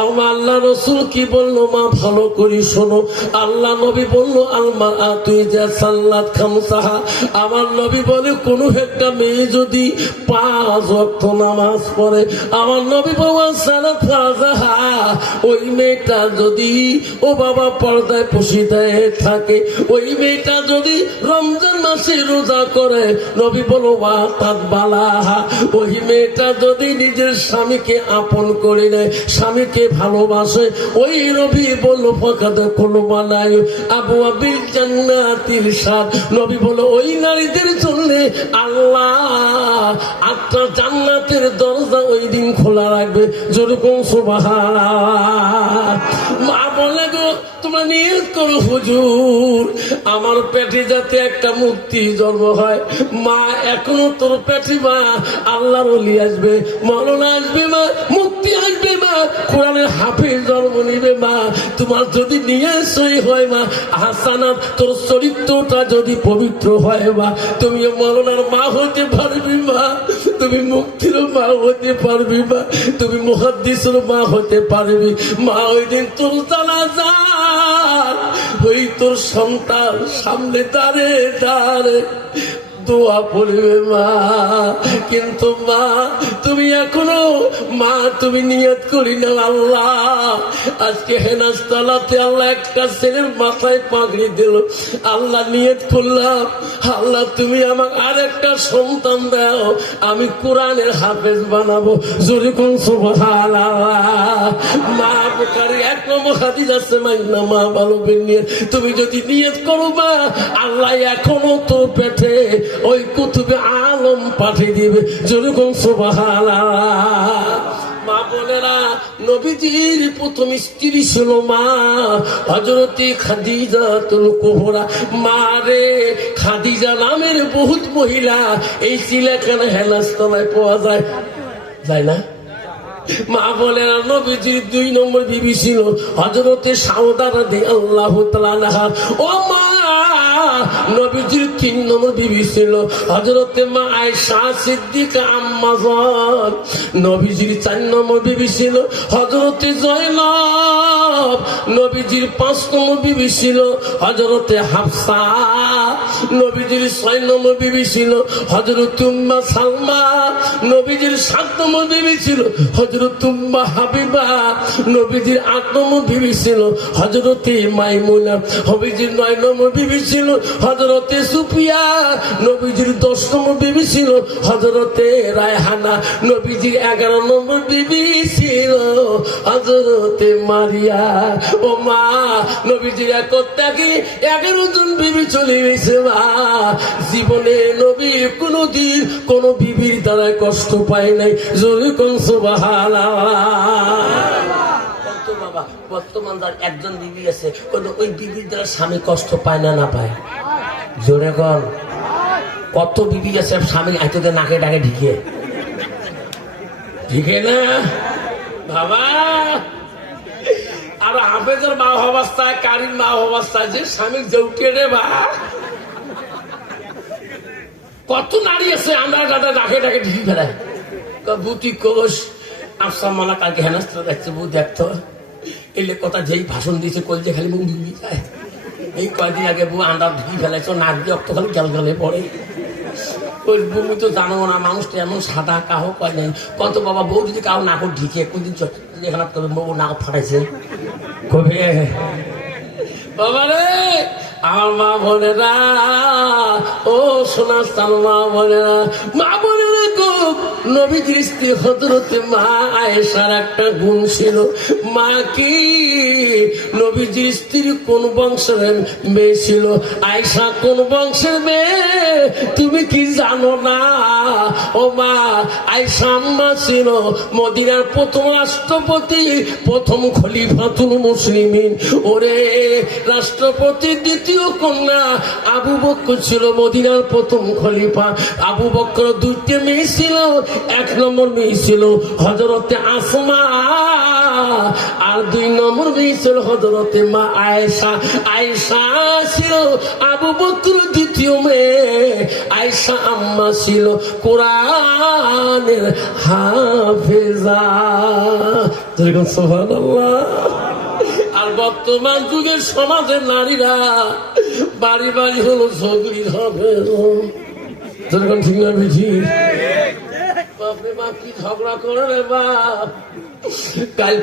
আল্লাহ রসুল কি বলল? মা, ভালো করি শোনো। আল্লাহ নবী বলল, আলমা তুই যা সাল্লাত খামসাহা। আমার নবী বলে, কোন একটা মেয়ে যদি পাঁচ অর্থ নামাজ পড়ে, আমার নবী বাবা ফাজাহা ওই মেয়েটা যদি ও বাবা পর্দায় পুষিদায় থাকে, ওই মেয়েটা যদি রমজান মাসে রোজা করে, নবী বলো বা বালাহা। ওই মেয়েটা যদি নিজের স্বামীকে আপন করে নেয়, স্বামীকে ভালোবাসে। ওই বানায় আবু আবিল জান্নাতির সাথ নবী বলো ওই নারীদের জন্য আল্লাহ আটটা জান্নাতের দরজা ওই দিন খোলা রাখবে। যেরকম মা বলে গো, তোমরা নিয়ত করো হুজুর। আমার পেটে যাতে একটা মুক্তি জন্ম হয়। মা, এখনও তোর পেটে মা, আল্লাহর অলি আসবে। মরণ আসবে মা মুক্তি আসবে কোরআনের হাফিজ জন্ম নিবে মা, তোমার যদি নিয়ে সই হয় মা হাসানা তোর চরিত্রটা যদি পবিত্র হয় মা, তুমি মরণার মা হতে পারবি মা, তুমি মুক্তির মা হতে পারবি মা, তুমি মুহাদ্দিসের মা হতে পারবি মা ওই দিন তোর জানা যা ওই তোর সন্তান সামনে দাঁড়ে দাঁড়ে দোয়া পড়বে মা। কিন্তু মা, তুমি এখনও, মা, তুমি নিয়ত করি না আল্লাহ। আজকে হেনাস তালাতে আল্লাহ একটা ছেলের মাথায় পাগড়ি দিল। আল্লাহ নিয়ত করলাম। আল্লাহ, তুমি আমাকে আর একটা সন্তান দাও। আমি কোরআনের হাফেজ বানাবো। জোরে কোন মা, বোকারি, এক নম্বর হাদিস আছে, মাইনা মা ভালো নিয়ে তুমি যদি নিয়ত করো মা, আল্লাহ এখনও তোর পেটে ওই কুতুবে আলম পাঠিয়ে দিবে। যেরকম নামের বহুত মহিলা, এই চিলাখানা হেলাস্তলায় পাওয়া যায়। যায় না? মা বলে নবীজির দুই নম্বর বিবি ছিল হজরতে সাউদারা আল্লাহ ও মা! নবীজির তিন নম্বর বিবি ছিল। হজরতে মা আয়সা সিদ্দিকা আম্মাজন নবীজির চার নম্বর বিবি ছিল। হজরতে জয়নব নবীজির পাঁচ নম্বর বিবি ছিল। হজরতে হাফসা নবীজির ছয় নম্বর বিবি ছিল। হজরত উম্মা সালমা নবীজির সাত নম্বর বিবি ছিল। হজরত উম্মা হাবিবা নবীজির আট নম্বর বিবি ছিল। হজরতে মাইমুনা হবিজির নয় নম্বর বিবি ছিল। হজরতে সুপিয়া নবীজির দশ নম্বর বিবি ছিল। হজরতে রায়হানা নবীজির এগারো নম্বর বিবি ছিল। হজরতে মারিয়া ও মা নবীজির একত্যাগে এগারো জন বিবি চলে গেছে মা। জীবনে নবী কোনদিন কোন বিবির দ্বারা কষ্ট পায় নাই। জোরে কোন সুবহানাল্লাহ। কত বাবা, বর্তমান যার একজন বিবি আছে ওই বিবির দ্বারা স্বামী কষ্ট পায় না না পায়? জোরে কর কত বিবি আছে, স্বামী আইতে নাকে ডাকে ঢিকে। ঢিকে না? বাবা! আর হাফেজের মা অবস্থায়, কারির মা অবস্থায় যে স্বামীর জৌটে রে, বা। কত নারী আছে, আমরা দাদা ডাকে ডাকে ঢিকে ফেলায়। বুতি কোষ আফসা মানা কালকে হেনাস্ত্র দেখছে, বউ দেখতো। এলে কথা যেই ভাষণ দিয়েছে কলজে খালি ডুবি যায়। এই কয়দিন আগে বউ আন্ডার ঢুকি ফেলাইছো নাক দিয়ে অক্ত খালি গেল গেলে পড়ে। ওই বমি তো জানো না, মানুষটা এমন সাদা, কাহ কয় নাই। কত বাবা, বউ যদি কাউ নাক ঢিকে, কোনদিন এখানে তবে বউ নাক ফাটাইছে। কবে? বাবা রে, আমার মা বলে বোনেরা, ও সোনা স্থান মা বোনেরা মা বোনেরা গো নবীজির স্ত্রী হজরতে মা আয়েশার একটা গুণ ছিল। মা কি? নবীজির স্ত্রী কোন বংশের মেয়ে ছিল? আয়েশা কোন বংশের মেয়ে? তুমি কি জানো না? ও মা আম্মা ছিল মদিনার প্রথম রাষ্ট্রপতি, প্রথম খলিফাতুল মুসলিমিন। ওরে, রাষ্ট্রপতি দ্বিতীয় কন্যা আবু বক্কর ছিল মদিনার প্রথম খলিফা। আবু বক্কর দুইটি মেয়ে ছিল, এক নম্বর মেয়ে ছিল হজরতে আসমা আর দুই নম্বর মেয়ে ছিল হজরতে মা আয়েশা। আয়েশা ছিল আবু বক্কর দ্বিতীয় মেয়ে, আয়েশা আম্মা ছিল। কোরআনের হাফেজা। যেরকম সোহান আর বর্তমান যুগের সমাজের নারীরা বাড়ি বাড়ি হলো ঝগড়ি হবে যেরকম ঠিক না বিধি বাপরে বাপ কি ঝগড়া করে রে বাপ?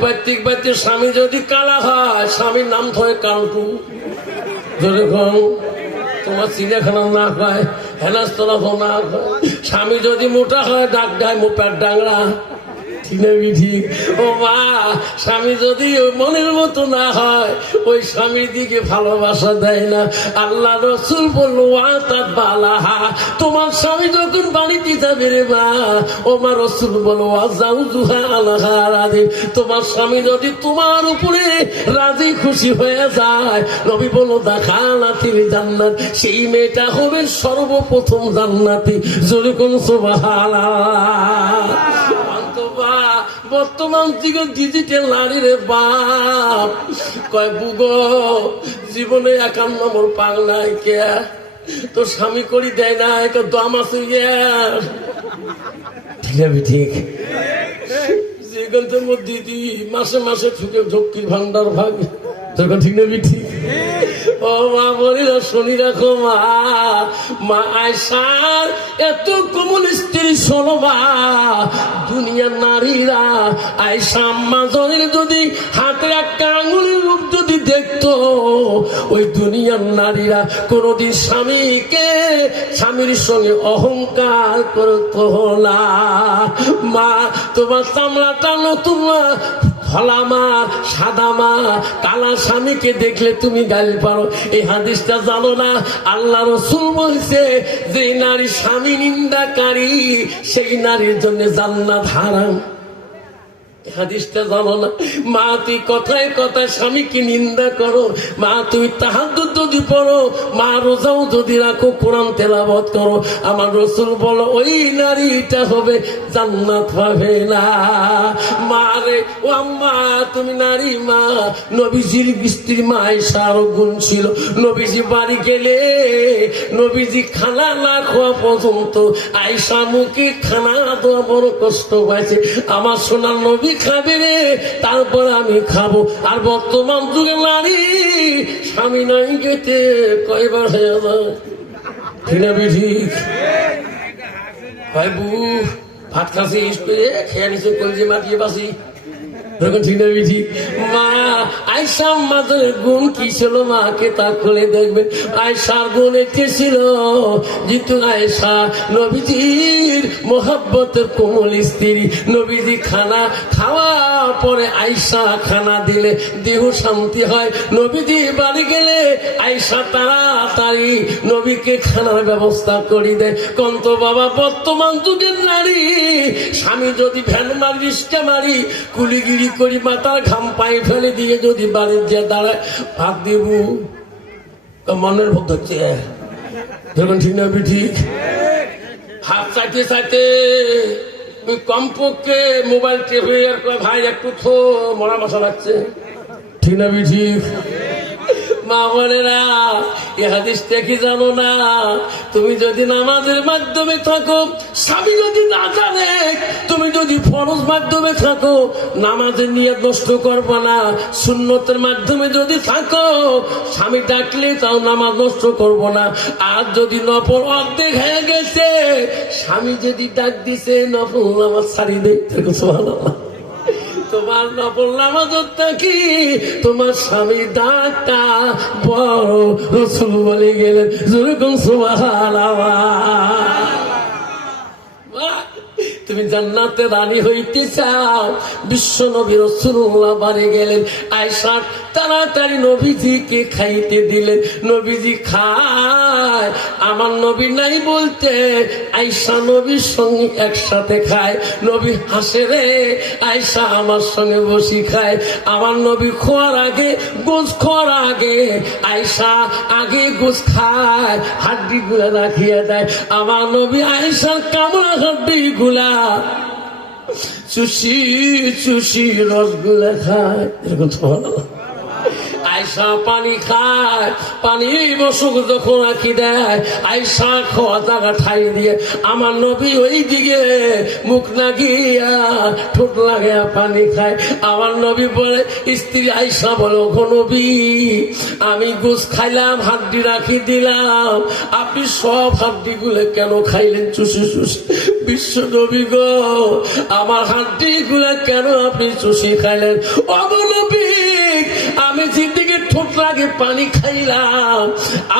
পাত্রিক স্বামী যদি কালা হয়, স্বামীর নাম ধরে কালটু যেরকম তোমার চিড়িয়াখানা না হয় হেনাস্তলা না হয়। স্বামী যদি মোটা হয় ডাক ডায় মোটার ডাংরা ঠিক না বিধি। ও মা, স্বামী যদি মনের মতো না হয়, ওই স্বামীর দিকে ভালোবাসা দেয় না। আল্লাহ রসুল বলল তার বালাহা। তোমার স্বামী যখন বাড়িতে যাবে রে মা, ও মা রসুল বলো যাও জুহা রাধে তোমার স্বামী যদি তোমার উপরে রাজি খুশি হয়ে যায়, নবী বলো দেখা নাতির জান্নাত। সেই মেয়েটা হবে সর্বপ্রথম জান্নাতি। যেরকম সোবাহালা অন্তবা বর্তমান যুগে ডিজিটাল নারী রে বাপ। কয় বুগ জীবনে একান্ন নম্বর পাল নাই কে? তো স্বামী করি দেয় না এক দম আছে। ঠিক আছে ঠিক। যেখান থেকে দিদি মাসে মাসে ঠুকে ঢুকি ভান্ডার ভাগ। তখন ঠিক না ঠিক ও মা, বলিল, শুনি রাখো মা মা আয়সার এত কোমল স্ত্রী শোনো মা, দুনিয়ার নারীরা আয়সা আম্মা জনের যদি হাতের একটা আঙুলের রূপ যদি দেখতো, ওই দুনিয়ার নারীরা কোনোদিন স্বামীকে, স্বামীর সঙ্গে অহংকার করতো না। মা, তোমার চামড়াটা নতুন মা ফলা মা সাদা মা কালা স্বামীকে দেখলে তুমি গাল পারো। এই হাদিসটা জানো না? আল্লাহ রসুল বলছে যে নারী স্বামী নিন্দাকারী, সেই নারীর জন্য জান্নাত হারাম। হাদিসটা জানো না? মা, তুই কথায় কথায় স্বামীকে নিন্দা করো। মা, তুই তাহার যদি পড়ো, মা, রোজাও যদি রাখো, কোরআন তেলাবত করো। আমার রসুল বলো, ওই নারীটা হবে জান্নাত পাবে না। মা রে, ও আম্মা, তুমি নারী মা। নবীজির স্ত্রী মা আয়সার গুণ ছিল নবীজি বাড়ি গেলে, নবীজি খানা না খাওয়া পর্যন্ত আয়সা মুখে খানা দেওয়া বড় কষ্ট পাইছে। আমার সোনার নবী খাবে রে, তারপর আমি খাব। আর বর্তমান যুগে নারী, স্বামী নাই গেতে কয়বার হয়ে যায় ঠিক ভাই বু, ভাত খাসি খেয়ে নিচে কলজি মাটিয়ে বাসি। দিলে দেহ শান্তি হয়। নবীজি বাড়ি গেলে আয়সা তাড়াতাড়ি নবীকে খানার ব্যবস্থা করে দেয়। কন্ত বাবা, বর্তমান যুগের নারী, স্বামী যদি ভ্যান মারি মারি, কুলিগিরি করি মাথার ঘাম পায়ে ফেলে দিয়ে যদি বাড়ির যে দাঁড়ায়, ভাগ দিব। মনের ভোগ হচ্ছে যখন ঠিক না ঠিক হাত সাথে সাথে কমপক্ষে মোবাইল টেপে ভাই একটু থো, মরা মশা লাগছে। ঠিক না ঠিক মা বোনেরা এ হাদিসটা কি জানো না? তুমি যদি নামাজের মাধ্যমে থাকো, স্বামী যদি না জানে, তুমি যদি ফরজ মাধ্যমে থাকো, নামাজের নিয়ে নষ্ট করব না। সুন্নতের মাধ্যমে যদি থাকো, স্বামী ডাকলে তাও নামাজ নষ্ট করব না। আর যদি নফল অর্ধেক হয়ে গেছে, স্বামী যদি ডাক দিছে, নফল নামাজ ছাড়ি দেয়। সুবহানাল্লাহ। তোমার নফল নামাজটা কি? তোমার স্বামী ডাকটা বড় রসুল বলে গেলেন যেরকম সুবহানাল্লাহ। তুমি জান্নাতে রানী হইতে চাও। বিশ্ব নবী রসুল্লাহ বাড়ি গেলেন। আয়সা তাড়াতাড়ি নবীজিকে খাইতে দিলেন। নবীজি খায়, আমার নবী নাই বলতে। আয়সা নবীর সঙ্গে একসাথে খায়। নবী হাসে রে আয়সা আমার সঙ্গে বসি খায়। আমার নবী খোয়ার আগে গোস খোয়ার আগে আয়সা আগে গোস খায়, হাড্ডি গুলা রাখিয়ে দেয়। আমার নবী আয়সার কামড়া হাড্ডি গুলা চুষি চুষি রসগুলা খায়। এরকম তো আয়সা পানি খায়, পানি বসুক যখন আঁকি দেয় আয়সা খাওয়া জায়গা ঠাই দিয়ে। আমার নবী ওই দিকে মুখ না গিয়া ঠোঁট লাগে পানি খায়। আমার নবী বলে, স্ত্রী আয়সা বলো "গো নবী, আমি গোস খাইলাম, হাড্ডি রাখি দিলাম। আপনি সব হাড্ডি গুলো কেন খাইলেন, চুষি চুষি? বিশ্ব নবী গো, আমার হাড্ডি গুলো কেন আপনি চুষি খাইলেন? অগনবী ঠোঁট লাগে পানি খাইলাম।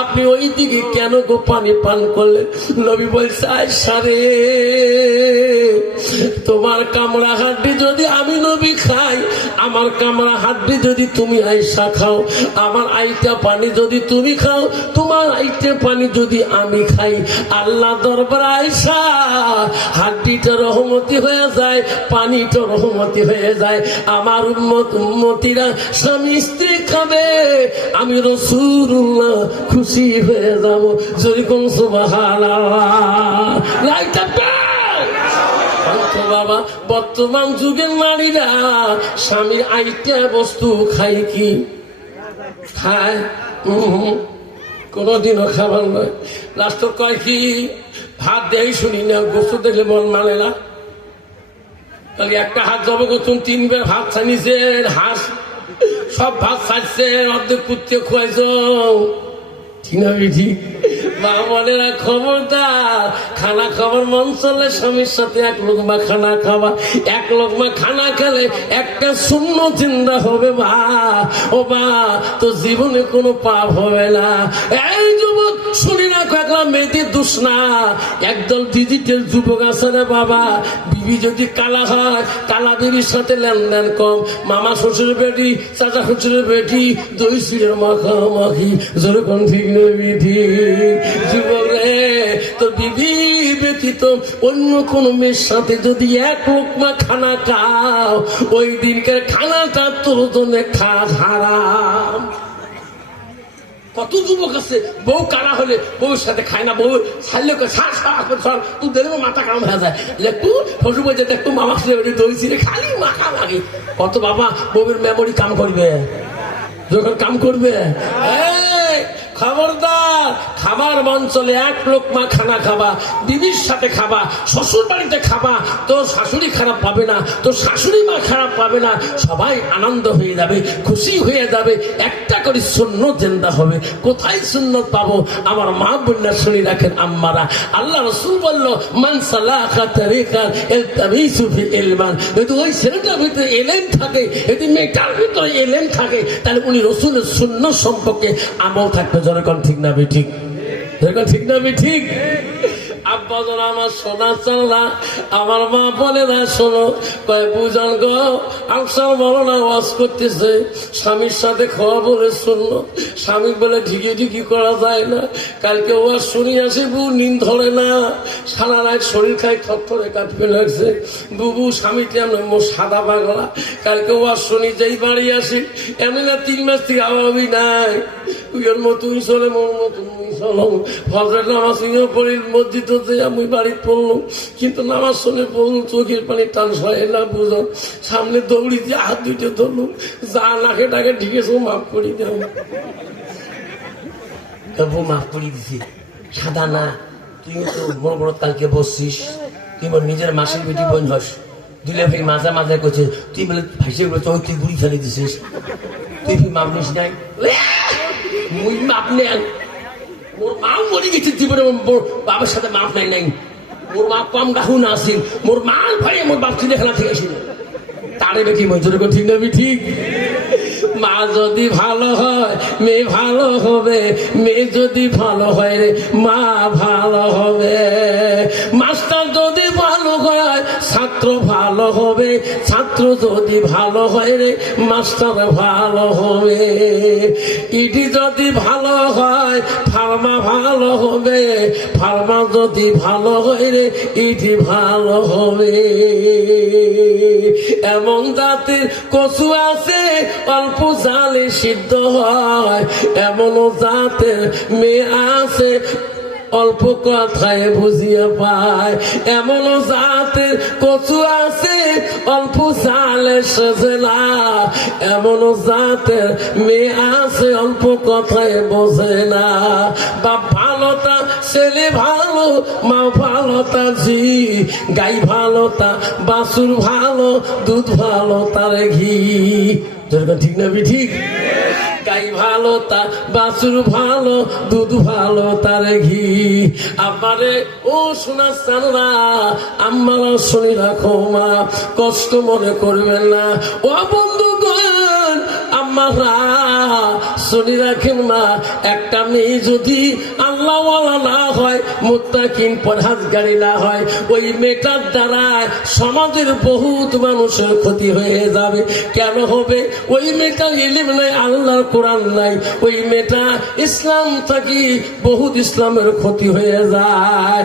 আপনি ওই দিকে কেন গো পানি পান করলেন? নবী বলছে সারে, তোমার কামড়া হাড্ডি যদি আমি নবী খাই আমার কামড়া হাড্ডি যদি তুমি আইসা খাও, আমার আইটা পানি যদি তুমি খাও, তোমার আইটে পানি যদি আমি খাই, আল্লাহ দরবার আয়সা হাড্ডিটা রহমতি হয়ে যায়, পানিটা রহমতি হয়ে যায়। আমার উন্মত উন্মতিরা স্বামী স্ত্রী খাবে, আমি রসুল্লাহ খুশি হয়ে যাব। যদি কোন সুবাহ লাইটা অন্ত বাবা, বর্তমান যুগের নারীরা স্বামীর আইটা বস্তু খাই কি? খায়? কোনোদিনও খাবার নয়। লাস্ট কয় কি? ভাত দেই শুনি না, গোস্ত দেখলে মন মানে না। তাহলে একটা হাত জবে করতুন তিনবার ভাত ছানিছে হাঁস সব ভাত ছাড়ছে অর্ধেক কুত্তে খুয়াইছ। ঠিক না, বিধি? খবরদার। খানা মন চলে, স্বামীর সাথে এক খানা খাওয়া। এক খানা খেলে একটা শূন্য চিন্তা হবে ও তো জীবনে কোনো পাপ হবে না। এই যুবক, শুনি না কয়েকলা মেয়েদের দোষ না একদল ডিজিটাল যুবক আছে রে বাবা। বিবি যদি কালা হয়, কালা বিবির সাথে লেনদেন কম। মামা শ্বশুরের বেটি, চাচা শ্বশুরের বেটি, দই সিলের মাখামাখি। যেরকম ঠিক। নেই অন্য মেয়ের সাথে যদি এক লোকমা খানা খাও ওই দিনকার খানাটা তোর জন্য খা হারাম। কত যুবক আছে বউ কারা হলে বউর সাথে খায় না বউ ছাড়লে সর তুই দেখব মাথা কাম হয়ে যায়। একটু শ্বশুর মামা ছেলে খালি মাখা লাগে কত বাবা বউয়ের মেমোরি কাম করবে যখন কাম করবে এই, খবরদার, খাবার মঞ্চলে এক লোক মা খানা খাবা, দিদির সাথে খাবা, শ্বশুর বাড়িতে খাবা, তোর শাশুড়ি খারাপ পাবে না, তোর শাশুড়ি মা খারাপ পাবে না, সবাই আনন্দ হয়ে যাবে, খুশি হয়ে যাবে, একটা করে শূন্য জেন্দা হবে, কোথায় শূন্য পাবো? আমার মা বন্যা শুনি রাখেন আম্মারা, আল্লাহ রসুল বলল, মান যদি ওই ছেলেটার ভিতরে এলেন থাকে, যদি মেয়েটার ভিতরে এলেন থাকে, তাহলে উনি রসুলের শূন্য সম্পর্কে আমল থাকবে জনগণ ঠিক না বে ঠিক? জনগণ ঠিক না বে ঠিক? আব্বা আমার সোনা চাল্লা আমার মা বলে না শোনো, কয়, বুঝান গো আমসার বলো না ওয়াজ করতেছে। স্বামীর সাথে খাওয়া বলে শুনলো। স্বামী বলে, ঢিকি ঢিকি করা যায় না। কালকে ওয়াজ শুনি আসে, বউ নিন ধরে না। সারা রাত শরীর খাই থরথরে কাটবে লাগছে। বুবু স্বামীটি আমি মোর সাদা বাংলা কালকে ওয়াজ শুনি যেই বাড়ি আসি, এমনি না তিন মাস থেকে আবাবি নাই। উইয়ের মতনই চলে মোর মতনই নামাজ কিন্তু নামাজ শুনে চোখের সামনে দৌড়ি দিয়ে হাত দুইটা ধরলাম, যা নাকে ডাকে ঢিকেছ, মাফ করি দেও। তবু মাফ করে দিছি। সাদা না তুই তো বড় কালকে বসছিস। তুই নিজের মাসির বেটি বোন হস। দিলে ভাই মাঝে মাঝে করছে তুই বলে ভাইসে বলে তুই তুই গুড়ি ফেলে দিছিস। তুই মাপ নিস নাই। মুই মাপ নেন মোর মাও মরে গেছে জীবনে বাবার সাথে মাপ নাই নাই। মা কম গাহু না মোর মা ভাই মোর বাপ চিড়িয়াখানা থেকে আসিল। তারে বেটি মজুর ঠিক ঠিক। মা যদি ভালো হয়, মেয়ে ভালো হবে। মেয়ে যদি ভালো হয় রে, মা ভালো হবে। মাস্টার যদি ছাত্র ভালো হবে, ছাত্র যদি ভালো হয় রে, মাস্টার ভালো হবে। ইডি যদি ভালো হয়, ফার্মা ভালো হবে, ফার্মা যদি ভালো হয় রে ইডি ভালো হবে। এমন জাতির কচু আছে, অল্প জালে সিদ্ধ হয়। এমন জাতের মেয়ে আছে অল্প কথায় বুঝিয়ে পায়। এমন জাতের কচু আছে, অল্প চালে সেজে না এমন জাতের মেয়ে আছে, অল্প কথায় বোঝে না বা ভালোটা ছেলে ভালো, মা ভালোটা জি গাই ভালোটা বাসুর ভালো, দুধ ভালো তার ঘি। ঠিক না ঠিক গাই ভালো তা বাসুর ভালো, দুধ ভালো, তার ঘি। আমারে ও শোনা সানরা আমারা শুনি রাখো মা, কষ্ট মনে করবেন না। ও বন্ধু আমারা শুনি রাখেন মা একটা মেয়ে যদি আল্লাহওয়ালা না হয়, মুত্তাকিন, পরহাজগারি না হয়, ওই মেয়েটার দ্বারা সমাজের বহুত মানুষের ক্ষতি হয়ে যাবে। কেন হবে? ওই মেয়েটা ইলিম নাই, আল্লাহর কোরআন নাই। ওই মেয়েটা ইসলাম থাকি বহুত ইসলামের ক্ষতি হয়ে যায়।